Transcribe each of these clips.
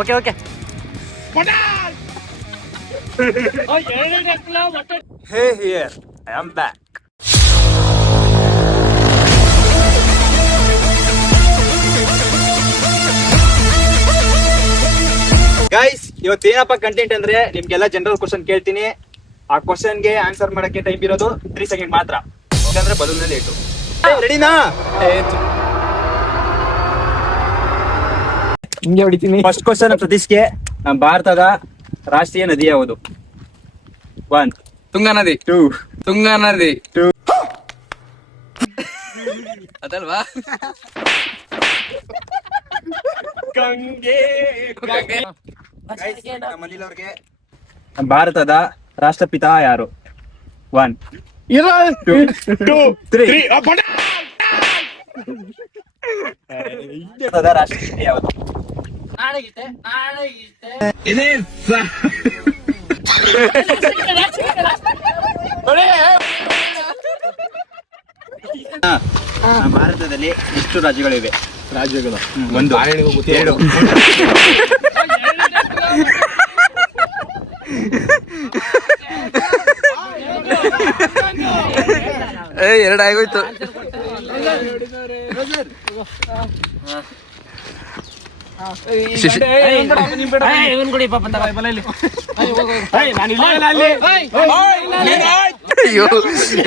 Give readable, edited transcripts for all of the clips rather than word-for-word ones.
Okay okay. Hey here, I am back. Guys, ಇವತ್ತೇನಪ್ಪ content ಅಂದ್ರೆ ನಿಮ್ಗೆಲ್ಲ ಜನರಲ್ ಕ್ವಶನ್ ಕೇಳ್ತೀನಿ. ಆ ಕ್ವಶನ್ಗೆ ಆನ್ಸರ್ ಮಾಡಕ್ಕೆ ಟೈಮ್ ಇರೋದು 3 ಸೆಕೆಂಡ್ ಮಾತ್ರ. ಯಾಕಂದ್ರೆ ಬಲೂನ್ ಲೇಟು. ರೆಡಿನಾ? ಹಿಂಗೆ ಹೊಡಿತೀನಿ. ಫಸ್ಟ್ ಕ್ವಶನ್ ಸತೀಶ್ಗೆ. ನಮ್ಮ ಭಾರತದ ರಾಷ್ಟ್ರೀಯ ನದಿ ಯಾವುದು? 1 ತುಂಗಾ ನದಿ. 2 ತುಂಗಾ ನದಿ 2 ಅದಲ್ವಾ? ಗಂಗೆ. ಮಲೀಲ್ ಅವ್ರಿಗೆ ನಮ್ಮ ಭಾರತದ ರಾಷ್ಟ್ರಪಿತ ಯಾರು? 1 2 3 ಭಾರತದ ರಾಷ್ಟ್ರಪಿತ ಯಾವುದು? ಭಾರತದಲ್ಲಿ ಎಷ್ಟು ರಾಜ್ಯಗಳಿವೆ? ರಾಜ್ಯಗಳು 1 2 ಎರಡು ಆಗೋಯ್ತು.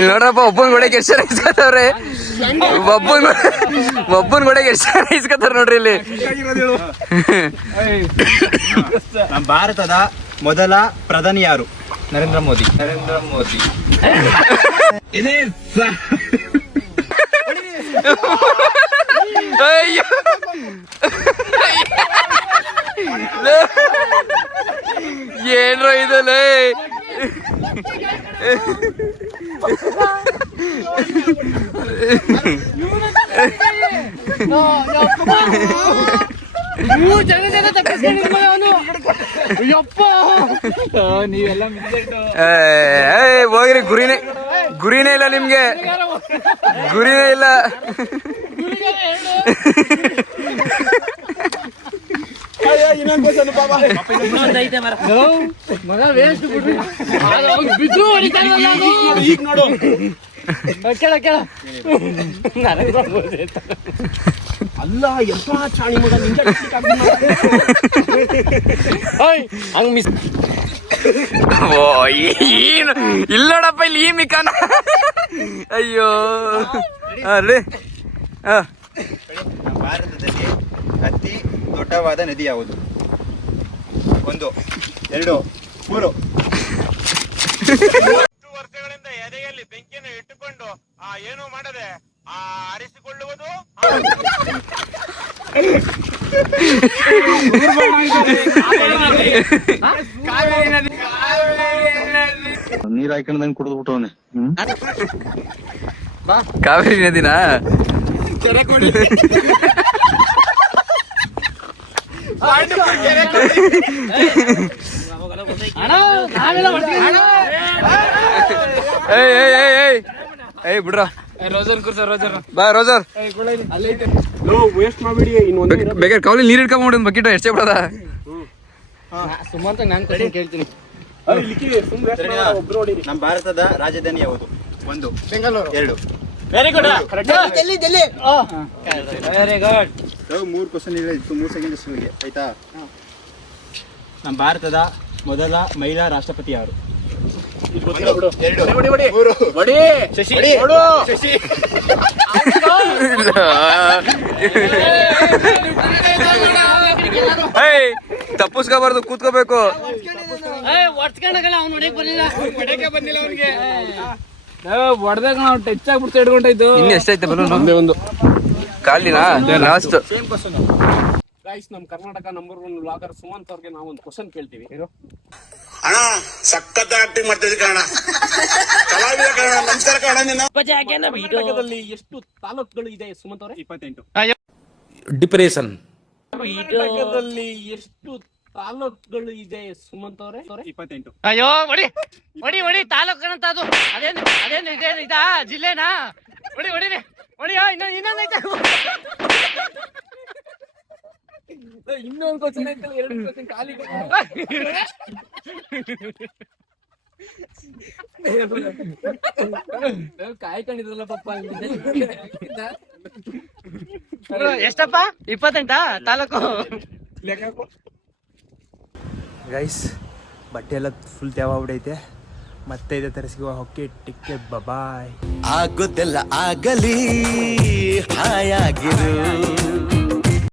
ನೋಡ್ರಪ್ಪ, ಒಬ್ಬನ್ ಕೂಡ ಎಷ್ಟು ಜನ ಇಸ್ಕತ್ತವ್ರೆ. ಒಬ್ಬನ್ ಕೂಡ ಎಷ್ಟು ಜನ ಇಸ್ಕತ್ತಾರ ನೋಡ್ರಿ ಇಲ್ಲಿ. ನಮ್ಮ ಭಾರತದ ಮೊದಲ ಪ್ರಧಾನಿ ಯಾರು? ನರೇಂದ್ರ ಮೋದಿ. ಅಯ್ಯೋ, ಏನ್ರೋ ಇದಲ್ಲೇ. ಹೋಗ್ರಿ, ಗುರಿನೇ ಇಲ್ಲ ನಿಮ್ಗೆ, ಗುರಿನೇ ಇಲ್ಲ. ಈಗ ನೋಡು, ಅಲ್ಲ ಎಂತ ಚಾಣಿ ಮಗ ಹಂಗ್ ಮಿಸ್. ಏನು ಇಲ್ಲ ನೋಡಪ್ಪ ಇಲ್ಲಿ ಈ ಮಿಕಾನ. ಅಯ್ಯೋ ಅಲ್ಲೇ. ನಮ್ಮ ಭಾರತದಲ್ಲಿ ಅತಿ ದೊಡ್ಡವಾದ ನದಿ ಯಾವುದು? 1 2 3 ವರ್ಷಗಳಿಂದ ಎದೆಯಲ್ಲಿ ಬೆಂಕಿಯನ್ನು ಇಟ್ಟುಕೊಂಡು ಏನು ಮಾಡದೆ ಆರಿಸಿಕೊಳ್ಳುವುದು. ನೀರ್ ಹಾಕೊಂಡಂಗ್ ಕುಡಿದು ಬಿಟ್ಟವನೆ. ಕಾವೇರಿ ನದಿನಾ? ಏಯ್ ಬಿಡ್ರ. ಬಾ ರೋಜರ್, ವೇಸ್ಟ್ ಮಾಡ್ಬಿಡಿ. ಬೇಕಾದ್ರೆ ಕಾವಲಿ ನೀರ್ ಇಟ್ಕೊಂಡ್ಬಿಡಿ ಒಂದು ಬಕೆಟ್ ಎಷ್ಟೇ ಬಿಡದ. ಸುಮಾರು ನಾನು ಕ್ವಶನ್ ಕೇಳ್ತೀನಿ. ನಮ್ಮ ಭಾರತದ ರಾಜಧಾನಿ ಯಾವುದು? 1 Bengaluru. 2 very good. Delhi. Very good. 3 question ಇಲ್ಲ, 3 ಸೆಕೆಂಡ್ ಅಷ್ಟೇ ಆಯ್ತಾ? ನಮ್ಮ ಭಾರತದ ಮೊದಲ ಮಹಿಳಾ ರಾಷ್ಟ್ರಪತಿ ಯಾರು? 1 2 3 ಶಶಿ. ತಪ್ಪಿಸ್ಕೋಬಾರ್ದು, ಕೂತ್ಕೋಬೇಕು. ಹೊಡೆದಾಗ ನಾವು ಟಚ್ ಆಗ್ಬಿಡ್ತಾ ಹಿಡ್ಕೊಂಡಾಯ್ತು. ಇನ್ನು ಎಷ್ಟೈತೆ ಬಲೂನು? ಒಂದು ಕಾಲಿನ ಲಾಸ್ಟ್. ಗೈಸ್, ನಮ್ ಕರ್ನಾಟಕ ನಂಬರ್ 1 ವ್ಲಾಗರ್ ಸುಮಂತ್ ಅವ್ರಿಗೆ ನಾವು ಒಂದು ಕ್ವಶನ್ ಕೇಳ್ತೀವಿ. ಅಣ್ಣ ಸಖತ್ ಆಕ್ಟಿಂಗ್ ಮಾಡ್ತಿದ್ದೆ ಕಣ, ಕಲಾವಿದ ಕಣ, ನಮಸ್ಕಾರ ಕಣ. ಕರ್ನಾಟಕದಲ್ಲಿ ಎಷ್ಟು ತಾಲೂಕುಗಳು ಇದೆ ಸುಮಂತ್ ಅವರೇ? 28. ಡಿಪ್ರೆಷನ್. ಕರ್ನಾಟಕದಲ್ಲಿ ಎಷ್ಟು ತಾಲೂಕುಗಳು ಇದೆ ಸುಮಂತ್ ಅವರೇ? 28. ಅಯ್ಯೋ, ಹೊಡಿ ತಾಲೂಕಂತ ಅದು. ಅದೇನು ಇದಾ ಜಿಲ್ಲೆನಾ? ಹೊಡಿ ಇನ್ನೊಂದೈತೆ. ಇನ್ನೊಂದು ಕ್ವಶನ್ ಐತಲ್ಲ, 2 ಕ್ವಶನ್ ಖಾಲಿ ಕಾಯ್ಕೊಂಡಿದ್ರಲ್ಲ ಪಪ್ಪ. ಎಷ್ಟಪ್ಪ? 28 ತಾಲೂಕು. ಗೈಸ್ ಬಟ್ಟೆ ಎಲ್ಲ ಫುಲ್ ತೇವಾಗ್ಬಿಡೈತೆ. ಮತ್ತೆ ಇದೇ ಥರ ಸಿಗುವ. ಓಕೆ, ಟಿಕೆಟ್ ಬಾಯ್. ಆಗೋದೆಲ್ಲ ಆಗಲಿ, ಹಾಯಾಗಿರು.